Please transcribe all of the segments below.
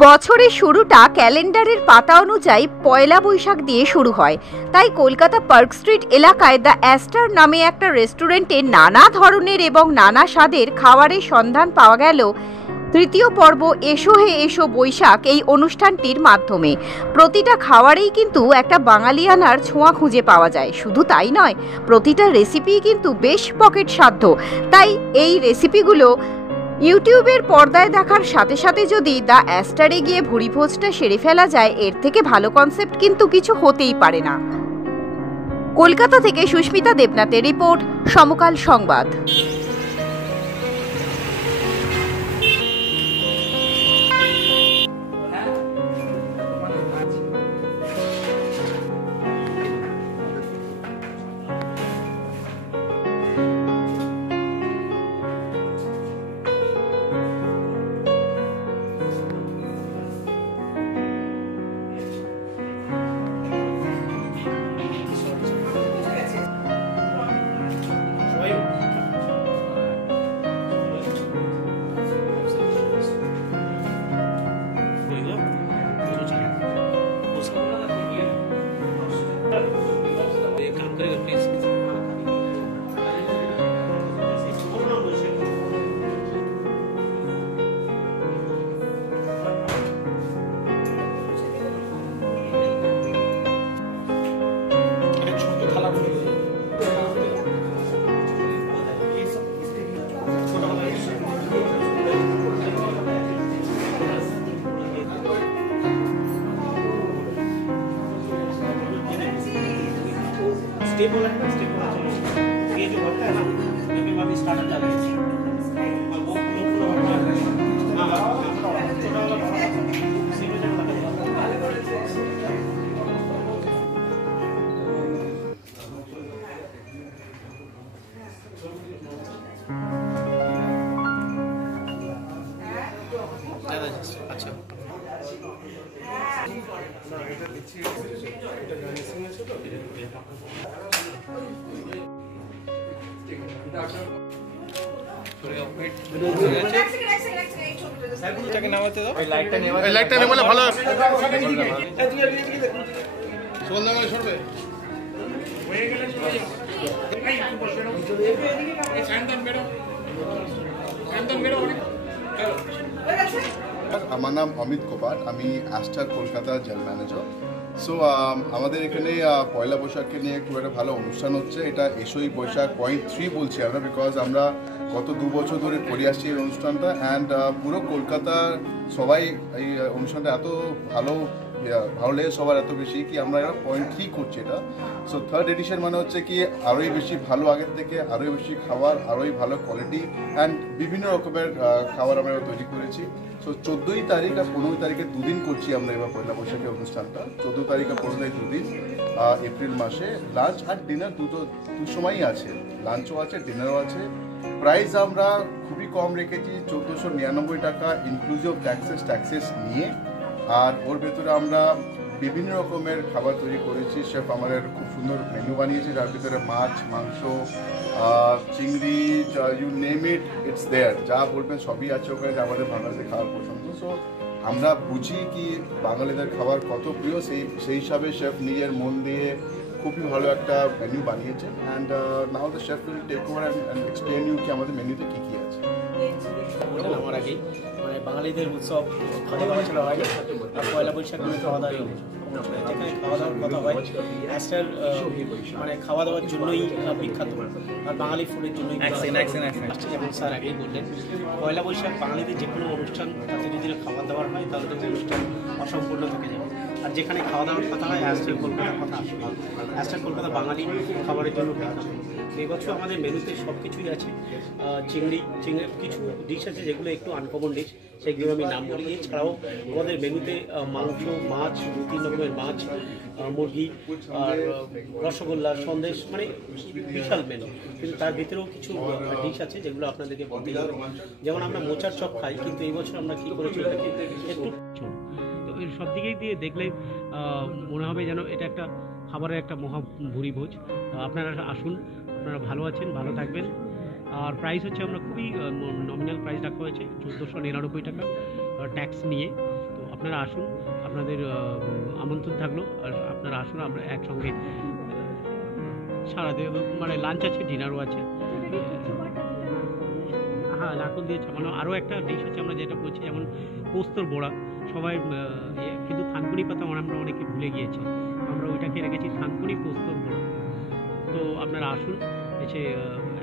বছরের শুরুটা ক্যালেন্ডারের পাতা অনুযায়ী পয়লা বৈশাখ দিয়ে শুরু হয়। তাই কলকাতা পার্ক স্ট্রিট এলাকায় দ্য অ্যাস্টার নামে একটা রেস্টুরেন্টে নানা ধরনের এবং নানা স্বাদের খাবারের সন্ধান পাওয়া গেল তৃতীয় পর্ব এসো হে এসো বৈশাখ এই অনুষ্ঠানটির মাধ্যমে। প্রতিটা খাবারেই কিন্তু একটা বাঙালিয়ানার ছোঁয়া খুঁজে পাওয়া যায়। শুধু তাই নয়, প্রতিটা রেসিপিই কিন্তু বেশ পকেট সাধ্য। তাই এই রেসিপিগুলো ইউটিউবের পর্দায় দেখার সাথে সাথে যদি দ্য অ্যাস্টারে গিয়ে ভুরিভোজটা সেরে ফেলা যায়, এর থেকে ভালো কনসেপ্ট কিন্তু কিছু হতেই পারে না। কলকাতা থেকে সুস্মিতা দেবনাথের রিপোর্ট, সমকাল সংবাদ। स्टेप वाला चलो ये जो होता है ना अभी अभी स्टार्टर डाल रहे हैं और वो पूरा हां छोटा वाला उसी में जो अच्छा লাইটটা নেবলে ভালো সন্ধ্যাবেলা সরবে আমার নাম অমিত কোপাট, আমি ester Kolkata general manager. So আমাদের এখানে পয়লা বৈশাখকে নিয়ে খুব একটা ভালো অনুষ্ঠান হচ্ছে। এটা এসোই বৈশাখ .3 বলছি আমরা, বিকজ আমরা গত 2 বছর ধরে করে আসছি এই অনুষ্ঠানটা। অ্যান্ড পুরো কলকাতার সবাই এই অনুষ্ঠানটা এত ভালো লেগে সবার এত বেশি কি আমরা এটা .3 করছি এটা। সো 3rd এডিশন মানে হচ্ছে কি আরোই বেশি ভালো আগের থেকে, আরোই বেশি খাবার, আরোই ভালো কোয়ালিটি অ্যান্ড বিভিন্ন রকমের খাবার আমরা তৈরি করেছি। সো 14ই তারিখ আর 15ই তারিখে দুদিন করছি আমরা এবার পয়লা বৈশাখের অনুষ্ঠানটা। 14 তারিখ আর 15 তারিখ দুদিন এপ্রিল মাসে। লাঞ্চ আর ডিনার দু সময়ই আছে, লাঞ্চও আছে, ডিনারও আছে। প্রাইস আমরা খুবই কম রেখেছি, 1499 টাকা ইনক্লুসিভ ট্যাক্সেস নিয়ে। আর ওর ভেতরে আমরা বিভিন্ন রকমের খাবার তৈরি করেছি। শেফ আমাদের খুব সুন্দর মেনু বানিয়েছে, যার ভিতরে মাছ, মাংস, চিংড়ি, ইউ নেম ইট, ইটস দেয়ার। যা বলবেন সবই আছে ওখানে, যা আমাদের বাঙালিদের খাবার পছন্দ। সো আমরা বুঝি কি বাঙালিদের খাবার কত প্রিয়, সেই হিসাবে শেফ নিজের মন দিয়ে খুবই ভালো একটা মেনু বানিয়েছেন। And now the chef will take over and explain you কি আমাদের মেনুতে কী কী আছে। আমার আগেই মানে বাঙালিদের উৎসব খাওয়া দাওয়া ছিল আগে, আর পয়লা বৈশাখ খাওয়া দাওয়া যেখানে খাওয়া দাওয়ার কথা হয় অ্যাস্টার মানে খাওয়া দাওয়ার জন্যই বিখ্যাত, আর বাঙালি ফুডের জন্যই। যেমন স্যার আগেই বললেন, পয়লা বৈশাখ বাঙালিদের যে কোনো অনুষ্ঠান তাতে যদি খাওয়া দাওয়ার হয় তাহলে তো অনুষ্ঠান অসম্পূর্ণ থেকে যাবে। আর যেখানে খাওয়া দাওয়ার কথা হয় অ্যাস্টার কলকাতার কথা আসবে। অ্যাস্টার কলকাতা বাঙালি খাবারের জন্য বিখ্যাত। এই বছর আমাদের মেনুতে সব কিছুই আছে। চিংড়ির কিছু ডিশ আছে যেগুলো একটু আনকমন ডিশ, সেগুলো আমি নাম বলি। এছাড়াও আমাদের মেনুতে মাংস, মাছ, 2-3 রকমের মাছ, মুরগি, আর রসগোল্লা, সন্দেশ, মানে বিশাল মেনু। কিন্তু তার ভিতরেও কিছু ডিশ আছে যেগুলো আপনাদেরকে বলতে হবে। যেমন আমরা মোচার চপ খাই, কিন্তু এই বছর আমরা কী করেছি এটাকে একটু সব দিকেই দিয়ে দেখলে মনে হবে যেন এটা একটা খাবারের একটা মহা ভুরিভোজ। আপনারা আসুন, আপনারা ভালো আছেন, ভালো থাকবেন। আর প্রাইস হচ্ছে আমরা খুবই নমিনাল প্রাইস রাখা হয়েছে 1499 টাকা ট্যাক্স নিয়ে। তো আপনারা আসুন, আপনাদের আমন্ত্রণ থাকলো, আর আপনারা আসুন, আমরা একসঙ্গে সারা দেব, মানে লাঞ্চ আছে, ডিনারও আছে। হ্যাঁ, নারকল দিয়ে চাপানো আরও একটা ডিশ আছে আমরা যেটা বলছি, যেমন পোস্তর বড়া। সবাই কিন্তু থানকুনি পাতা আমরা অনেকে ভুলে গিয়েছি, আমরা ওইটাকে রেখেছি থানকুনি পোস্তর বড়া। তো আপনারা আসুন, এসে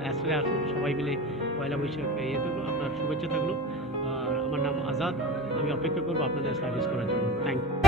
অ্যাস্টারে আসুন, সবাই মিলে পয়লা বৈশাখ থাকলো, আপনার শুভেচ্ছা থাকলো। আর আমার নাম আজাদ, আমি অপেক্ষা করবো আপনাদের সার্ভিস করার জন্য। Thank you.